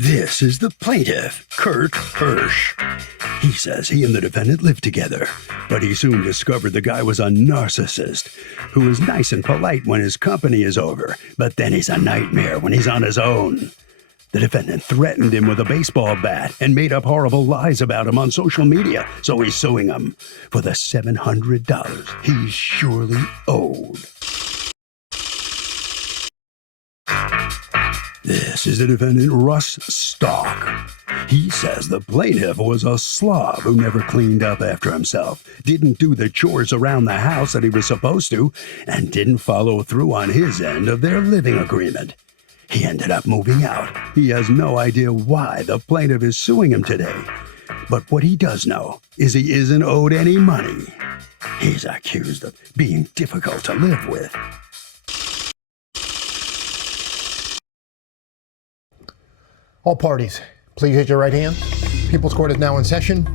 This is the plaintiff, Kurt Hirsch. He says he and the defendant lived together, but he soon discovered the guy was a narcissist who is nice and polite when his company is over, but then he's a nightmare when he's on his own. The defendant threatened him with a baseball bat and made up horrible lies about him on social media, so he's suing him for the $700 he's surely owed. This is the defendant, Russ Stock. He says the plaintiff was a slob who never cleaned up after himself, didn't do the chores around the house that he was supposed to, and didn't follow through on his end of their living agreement. He ended up moving out. He has no idea why the plaintiff is suing him today. But what he does know is he isn't owed any money. He's accused of being difficult to live with. All parties, please raise your right hand. People's Court is now in session.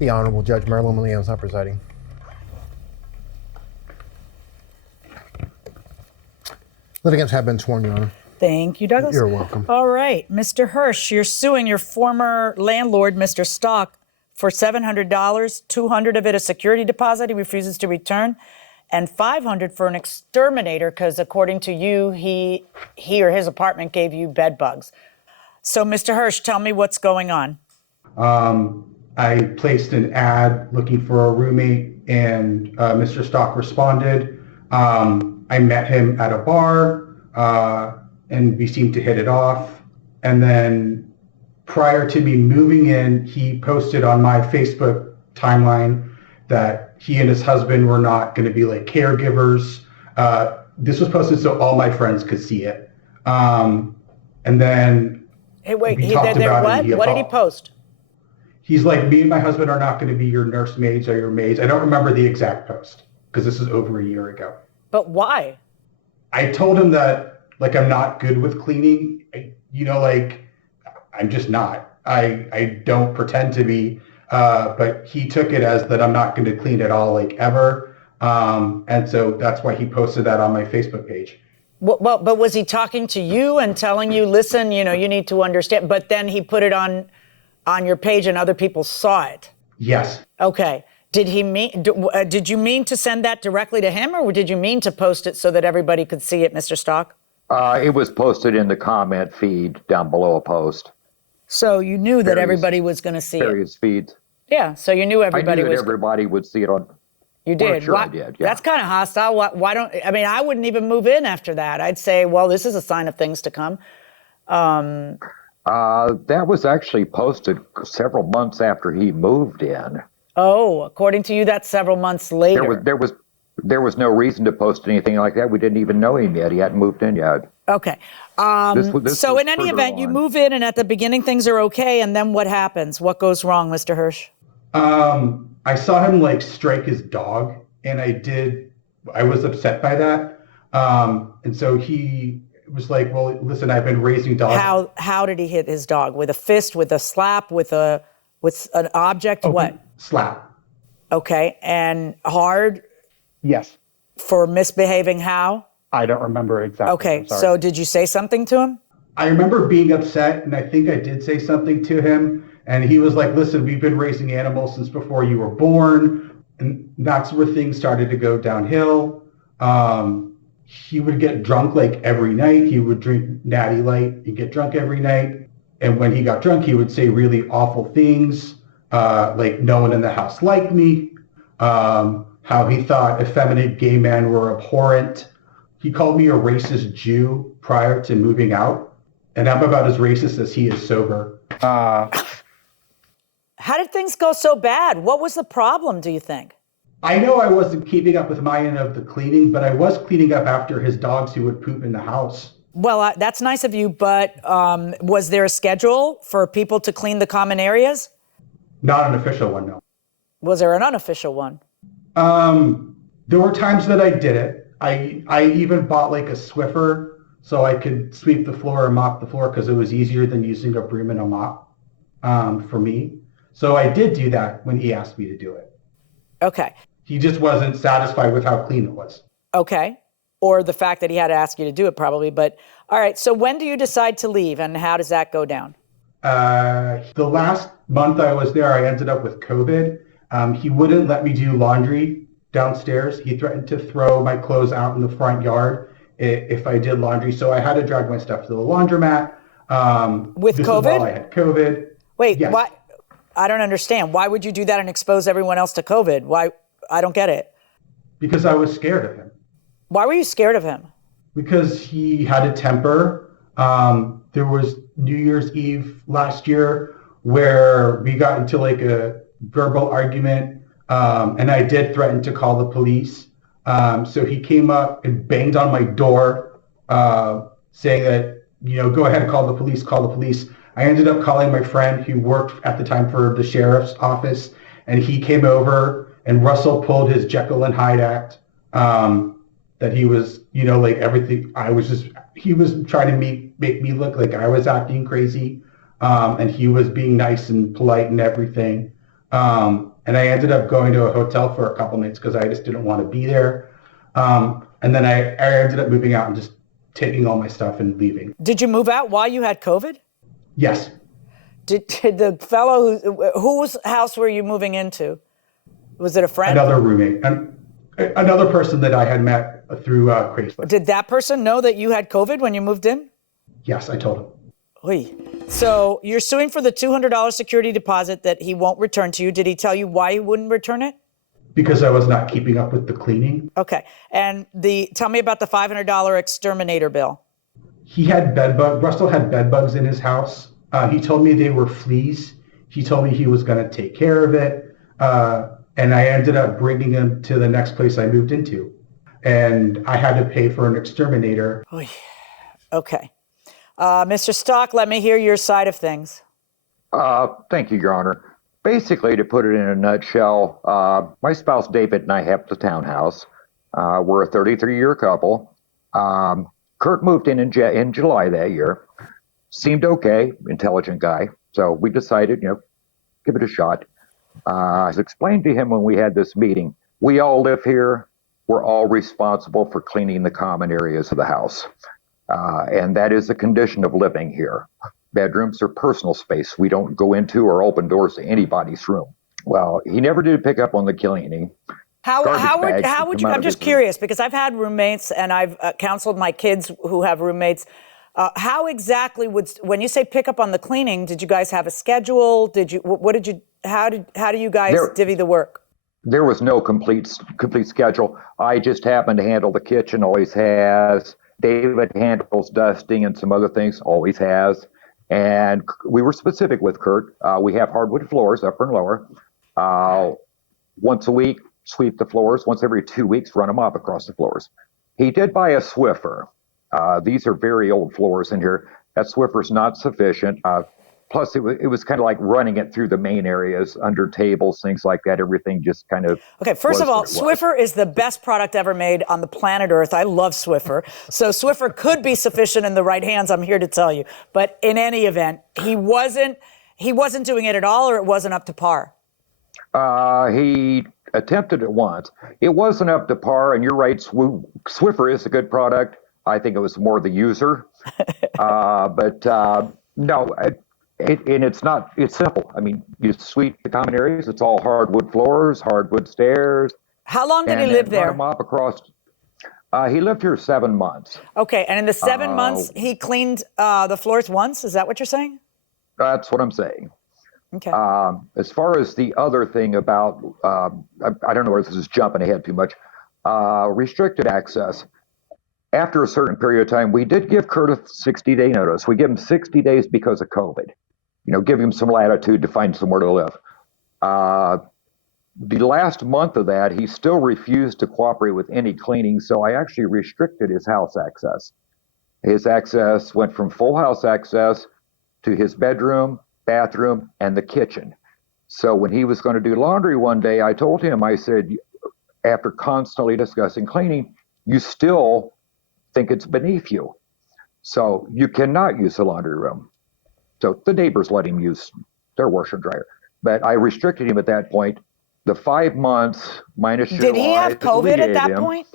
The Honorable Judge Marilyn Leon is now presiding. Litigants have been sworn, Your Honor. Thank you, Douglas. You're welcome. All right, Mr. Hirsch, you're suing your former landlord, Mr. Stock, for $700, $200 of it a security deposit he refuses to return, and $500 for an exterminator because, according to you, he or his apartment gave you bed bugs. So, Mr. Hirsch, tell me what's going on. I placed an ad looking for a roommate, and Mr. Stock responded. I met him at a bar, and we seemed to hit it off. And then prior to me moving in, he posted on my Facebook timeline that he and his husband were not going to be like caregivers. This was posted so all my friends could see it. And then Hey, wait, we talked about it. What did he post? He's like, me and my husband are not going to be your nursemaids or your maids. I don't remember the exact post because this is over a year ago. But why? I told him that, like, I'm not good with cleaning. I'm just not. I don't pretend to be. But he took it as that I'm not going to clean at all, like, ever. And so that's why he posted that on my Facebook page. Well, but was he talking to you and telling you, listen, you need to understand, but then he put it on your page and other people saw it? Yes. Okay. Did you mean to send that directly to him, or did you mean to post it so that everybody could see it, Mr. Stock? It was posted in the comment feed down below a post. So you knew that everybody was going to see it? Various feeds. Yeah, so you knew everybody I knew that everybody would see it on. You did? Well, sure I did, yeah. That's kind of hostile. I wouldn't even move in after that. I'd say, well, this is a sign of things to come. That was actually posted several months after he moved in. Oh, according to you, that's several months later. There was no reason to post anything like that. We didn't even know him yet. He hadn't moved in yet. Okay. So in any event, you move in, and at the beginning things are okay, and then what happens? What goes wrong, Mr. Hirsch? I saw him like strike his dog, and I was upset by that. And so he was like, well, listen, I've been raising dogs. How did he hit his dog? With a fist, with a slap, with an object? Okay. What? Slap. Okay. And hard? Yes. For misbehaving how? I don't remember exactly. Okay. So did you say something to him? I remember being upset, and I think I did say something to him. And he was like, listen, we've been raising animals since before you were born. And that's where things started to go downhill. He would get drunk like every night. He would drink Natty Light and get drunk every night. And when he got drunk, he would say really awful things, like no one in the house liked me, how he thought effeminate gay men were abhorrent. He called me a racist Jew prior to moving out. And I'm about as racist as he is sober. How did things go so bad? What was the problem, do you think? I know I wasn't keeping up with my end of the cleaning, but I was cleaning up after his dogs who would poop in the house. Well, that's nice of you, but was there a schedule for people to clean the common areas? Not an official one, no. Was there an unofficial one? There were times that I did it. I even bought like a Swiffer so I could sweep the floor and mop the floor because it was easier than using a broom and a mop for me. So I did do that when he asked me to do it. Okay. He just wasn't satisfied with how clean it was. Okay. or the fact that he had to ask you to do it probably. But all right, so when do you decide to leave and how does that go down? The last month I was there, I ended up with COVID. He wouldn't let me do laundry downstairs. He threatened to throw my clothes out in the front yard if I did laundry. So I had to drag my stuff to the laundromat. With this COVID? is while I had COVID. Wait, Yes. what? I don't understand. Why would you do that and expose everyone else to COVID? Why? I don't get it. Because I was scared of him. Why were you scared of him? Because he had a temper. There was New Year's Eve last year where we got into like a verbal argument, and I did threaten to call the police. So he came up and banged on my door, saying that, go ahead and call the police, call the police. I ended up calling my friend who worked at the time for the sheriff's office, and he came over, and Russell pulled his Jekyll and Hyde act, that he was, like everything. He was trying to make me look like I was acting crazy, and he was being nice and polite and everything. And I ended up going to a hotel for a couple nights because I just didn't want to be there. And then I ended up moving out and just taking all my stuff and leaving. Did you move out while you had COVID? Yes. Did the fellow whose house were you moving into? Was it a friend? Another roommate, another person that I had met through Craigslist. Did that person know that you had COVID when you moved in? Yes, I told him. Oy. So you're suing for the $200 security deposit that he won't return to you. Did he tell you why he wouldn't return it? Because I was not keeping up with the cleaning. Okay. And tell me about the $500 exterminator bill. He had Russell had bed bugs in his house. He told me they were fleas. He told me he was going to take care of it. And I ended up bringing him to the next place I moved into. And I had to pay for an exterminator. Oy. Okay. Mr. Stock, let me hear your side of things. Thank you, Your Honor. Basically, to put it in a nutshell, my spouse David and I have the townhouse. We're a 33-year couple. Kurt moved in July that year. Seemed okay, intelligent guy. So we decided, give it a shot. I explained to him when we had this meeting, we all live here. We're all responsible for cleaning the common areas of the house. And that is a condition of living here. Bedrooms are personal space. We don't go into or open doors to anybody's room. Well, he never did pick up on the cleaning. How would you, I'm just curious because I've had roommates and I've counseled my kids who have roommates. How exactly when you say pick up on the cleaning, did you guys have a schedule? How do you guys divvy the work? There was no complete schedule. I just happened to handle the kitchen, always has. David handles dusting and some other things, always has. And we were specific with Kurt. We have hardwood floors, upper and lower. Once a week, sweep the floors. Once every 2 weeks, run them up across the floors. He did buy a Swiffer. These are very old floors in here. That Swiffer's not sufficient. Plus, it was kind of like running it through the main areas, under tables, things like that. Everything just kind of. Okay, first of all, Swiffer is the best product ever made on the planet Earth. I love Swiffer. So Swiffer could be sufficient in the right hands, I'm here to tell you. But in any event, he wasn't doing it at all, or it wasn't up to par? He attempted it once. It wasn't up to par, and you're right, Swiffer is a good product. I think it was more the user. No, it's simple. I mean, you sweep the common areas. It's all hardwood floors, hardwood stairs. How long did he live there? Run them up across. He lived here 7 months. Okay, and in the 7 months, he cleaned the floors once? Is that what you're saying? That's what I'm saying. Okay. As far as the other thing about, I don't know whether this is jumping ahead too much, restricted access. After a certain period of time, we did give Kurt a 60-day notice. We give him 60 days because of COVID. Give him some latitude to find somewhere to live. The last month of that, he still refused to cooperate with any cleaning, so I actually restricted his house access. His access went from full house access to his bedroom, bathroom, and the kitchen. So when he was going to do laundry one day, I told him, I said, after constantly discussing cleaning, you still think it's beneath you. So you cannot use the laundry room. So the neighbors let him use their washer and dryer. But I restricted him at that point. The 5 months minus July. Did he have COVID at that point?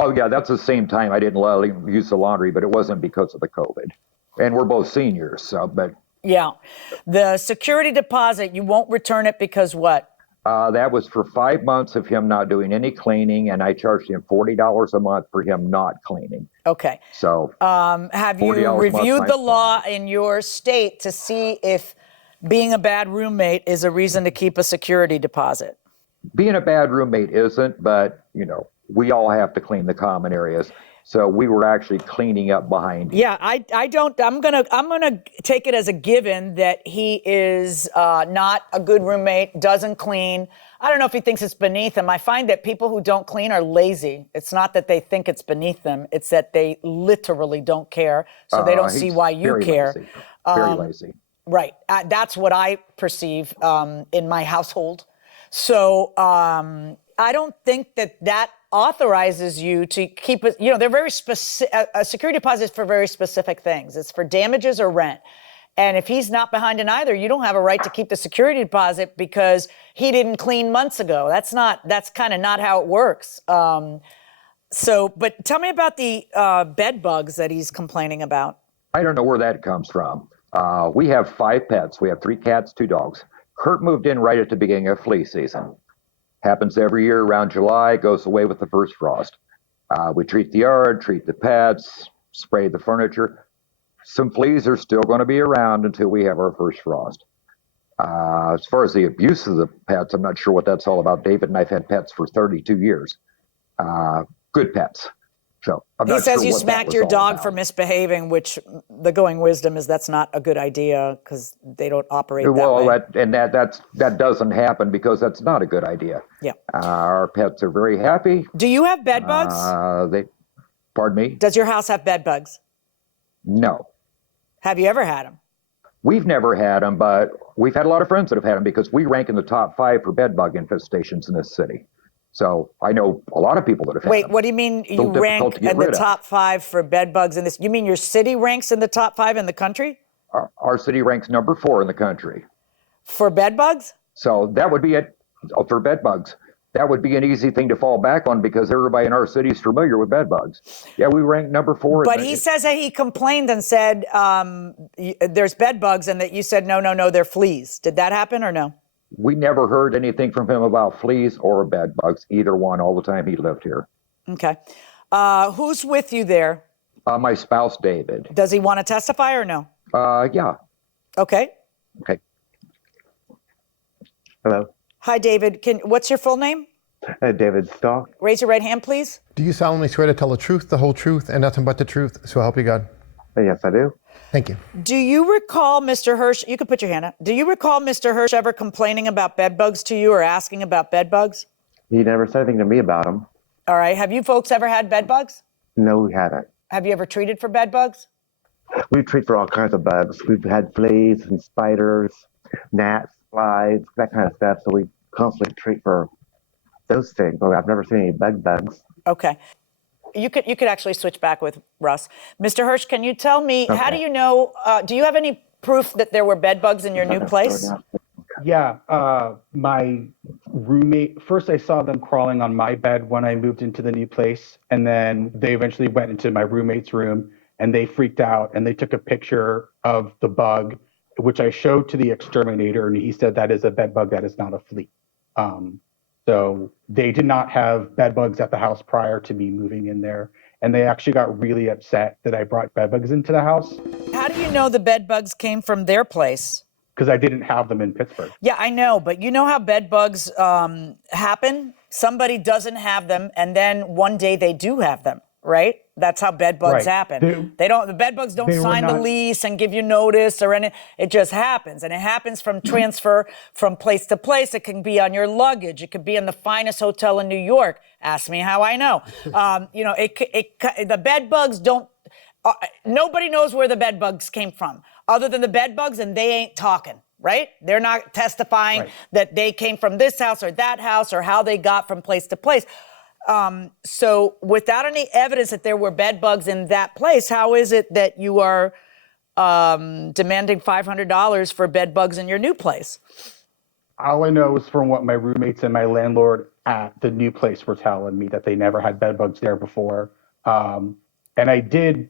Oh, yeah, that's the same time I didn't let him use the laundry, but it wasn't because of the COVID. And we're both seniors, so, but Yeah. The security deposit, you won't return it because what? that was for 5 months of him not doing any cleaning, and I charged him $40 a month for him not cleaning. Okay. So, Have you $40 a month reviewed the times law in your state to see if being a bad roommate is a reason to keep a security deposit? being a bad roommate isn't, but we all have to clean the common areas. So we were actually cleaning up behind him. Yeah, I'm gonna take it as a given that he is not a good roommate, doesn't clean. I don't know if he thinks it's beneath him. I find that people who don't clean are lazy. It's not that they think it's beneath them. It's that they literally don't care. So they don't see He's why you very care. lazy. Very lazy. Right. That's what I perceive in my household. So I don't think that authorizes you to keep it. They're very specific. A security deposit is for very specific things. It's for damages or rent. And if he's not behind in either, you don't have a right to keep the security deposit because he didn't clean months ago. That's kind of not how it works. But tell me about the bed bugs that he's complaining about. I don't know where that comes from. We have 5 pets. We have 3 cats, 2 dogs. Kurt moved in right at the beginning of flea season. Happens every year around July, goes away with the first frost. We treat the yard, treat the pets, spray the furniture. Some fleas are still going to be around until we have our first frost. As far as the abuse of the pets, I'm not sure what that's all about. David and I've had pets for 32 years. Good pets. So He says you smacked your dog for misbehaving, which the going wisdom is that's not a good idea because they don't operate that way. Well, that doesn't happen because that's not a good idea. Yeah. Our pets are very happy. Do you have bed bugs? Pardon me? Does your house have bed bugs? No. Have you ever had them? We've never had them, but we've had a lot of friends that have had them because we rank in the top 5 for bed bug infestations in this city. So I know a lot of people that have had them. Wait, what do you mean you rank in the top 5 for bed bugs in this? You mean your city ranks in the top 5 in the country? Our city ranks number 4 in the country. For bed bugs? So that would be it for bed bugs. That would be an easy thing to fall back on because everybody in our city is familiar with bed bugs. Yeah, we rank number 4. But he says that he complained and said there's bed bugs and that you said, no, they're fleas. Did that happen or no? We never heard anything from him about fleas or bed bugs, either one, all the time he lived here. Okay. Who's with you there? My spouse, David. Does he want to testify or no? Yeah. Okay. Okay. Hello. Hi, David. What's your full name? David Stock. Raise your right hand, please. Do you solemnly swear to tell the truth, the whole truth, and nothing but the truth, so help you God? Yes, I do. Thank you. Do you recall Mr. Hirsch? You can put your hand up. Do you recall Mr. Hirsch ever complaining about bed bugs to you or asking about bed bugs? He never said anything to me about them. All right. Have you folks ever had bed bugs? No, we haven't. Have you ever treated for bed bugs? We treat for all kinds of bugs. We've had fleas and spiders, gnats, flies, that kind of stuff. So we constantly treat for those things. But I've never seen any bugs. Okay. You could actually switch back with Russ. Mr. Hirsch, can you tell me, how do you know, do you have any proof that there were bed bugs in your new place? Yeah, my roommate, first I saw them crawling on my bed when I moved into the new place, and then they eventually went into my roommate's room and they freaked out and they took a picture of the bug, which I showed to the exterminator, and he said that is a bed bug, that is not a flea. So they did not have bed bugs at the house prior to me moving in there. And they actually got really upset that I brought bed bugs into the house. How do you know the bed bugs came from their place? Because I didn't have them in Pittsburgh. Yeah, I know. But you know how bed bugs happen? Somebody doesn't have them, and then one day they do have them, right? That's how bed bugs happen. The bed bugs don't sign the lease and give you notice or anything. It just happens. And it happens from transfer from place to place. It can be on your luggage. It could be in the finest hotel in New York. Ask me how I know. The bed bugs don't, nobody knows where the bed bugs came from other than the bed bugs, and they ain't talking, right? They're not testifying that they came from this house or that house or how they got from place to place. So without any evidence that there were bed bugs in that place, how is it that you are demanding $500 for bed bugs in your new place? All I know is from what my roommates and my landlord at the new place were telling me that they never had bed bugs there before. And I did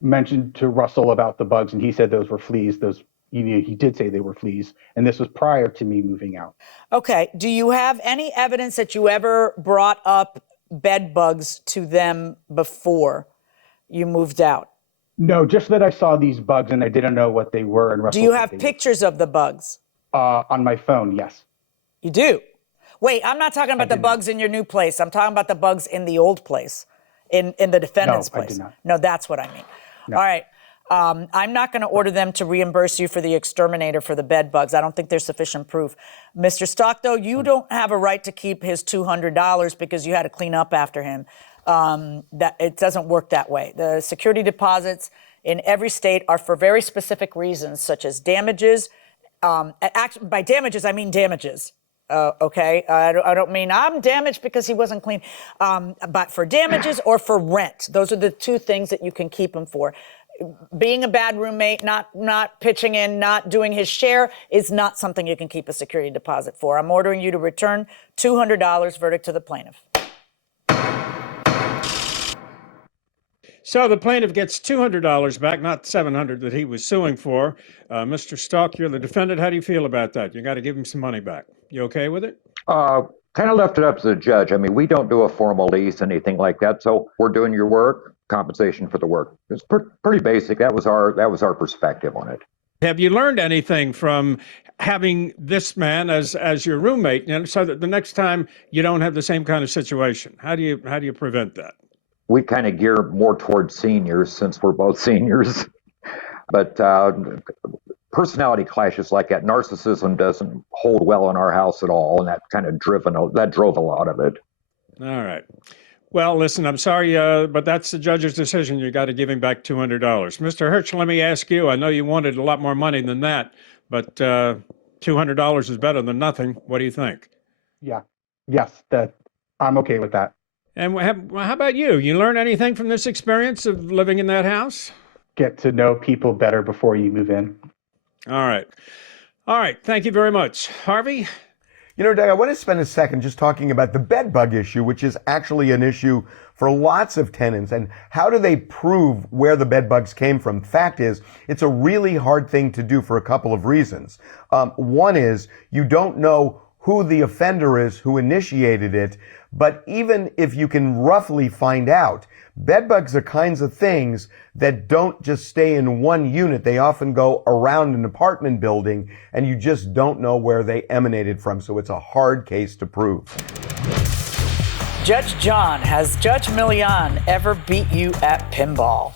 mention to Russell about the bugs, and he said those were fleas. He did say they were fleas, and this was prior to me moving out. Okay. Do you have any evidence that you ever brought up bed bugs to them before you moved out? No, just that I saw these bugs and I didn't know what they were. And Russell Do you said have they were- pictures of the bugs? on my phone? Yes. You do? Wait, I'm not talking about the did not. bugs in your new place. I'm talking about the bugs in the old place, in the defendant's No, I place. did not. No, that's what I mean. No. All right. I'm not going to order them to reimburse you for the exterminator for the bed bugs. I don't think there's sufficient proof. Mr. Stock, though, you don't have a right to keep his $200 because you had to clean up after him. That it doesn't work that way. The security deposits in every state are for very specific reasons, such as damages. By damages, I mean damages. Okay, I don't mean I'm damaged because he wasn't clean, but for damages or for rent. Those are the two things that you can keep him for. Being a bad roommate, not pitching in, not doing his share is not something you can keep a security deposit for. I'm ordering you to return $200. Verdict to the plaintiff. So the plaintiff gets $200 back, not $700 that he was suing for. Mr. Stock, you're the defendant. How do you feel about that? You got to give him some money back. You okay with it? Kind of left it up to the judge. I mean, we don't do a formal lease, anything like that. So we're doing your work, compensation for the work. It's pretty basic. That was our perspective on it. Have you learned anything from having this man as your roommate, so that the next time you don't have the same kind of situation? How do you prevent that? We kind of gear more towards seniors since we're both seniors. But personality clashes like that, narcissism doesn't hold well in our house at all, and that kind of drove a lot of it. All right. Well, listen, I'm sorry, but that's the judge's decision. You got to give him back $200. Mr. Hirsch, let me ask you. I know you wanted a lot more money than that, but $200 is better than nothing. What do you think? Yeah. Yes, that I'm okay with that. And how about you? You learn anything from this experience of living in that house? Get to know people better before you move in. All right. All right. Thank you very much. Harvey? You know, Doug, I want to spend a second just talking about the bed bug issue, which is actually an issue for lots of tenants. And how do they prove where the bed bugs came from? Fact is, it's a really hard thing to do for a couple of reasons. One is you don't know who the offender is who initiated it. But even if you can roughly find out, bed bugs are kinds of things that don't just stay in one unit. They often go around an apartment building, and you just don't know where they emanated from. So it's a hard case to prove. Judge John, has Judge Milian ever beat you at pinball?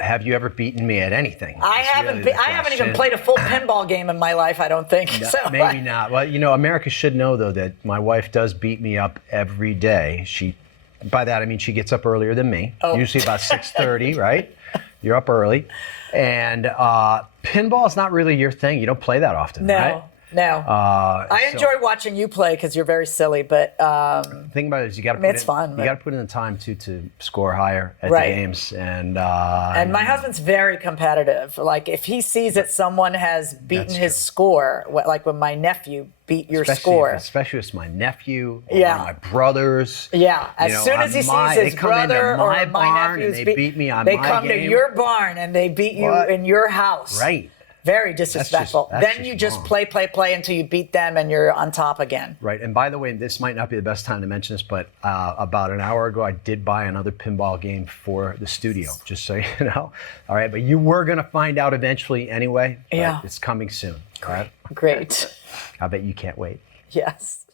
Have you ever beaten me at anything? I haven't even played a full pinball game in my life, I don't think. No, So, maybe not. Well, you know, America should know, though, that my wife does beat me up every day. By that, I mean she gets up earlier than me, usually about 6:30, right? You're up early. And pinball is not really your thing. You don't play that often, right? No. I enjoy watching you play because you're very silly, but the thing about it is you got to it's fun. You got to put in the time to score higher at Right. the games, and my husband's very competitive. Like if he sees that someone has beaten his score, like when my nephew beat your score, especially if it's my nephew or Yeah. my brothers. Yeah, as You know, soon as he sees they his come into brother my or my barn nephew's and they beat me on they my come to game. your barn and they beat you What? in your house. Right. Very disrespectful. that's Then just you just wrong. play until you beat them and you're on top again. Right. And by the way, this might not be the best time to mention this, but about an hour ago, I did buy another pinball game for the studio, just so you know. All right. But you were going to find out eventually anyway. But Yeah. It's coming soon. All right. Great. I bet you can't wait. Yes.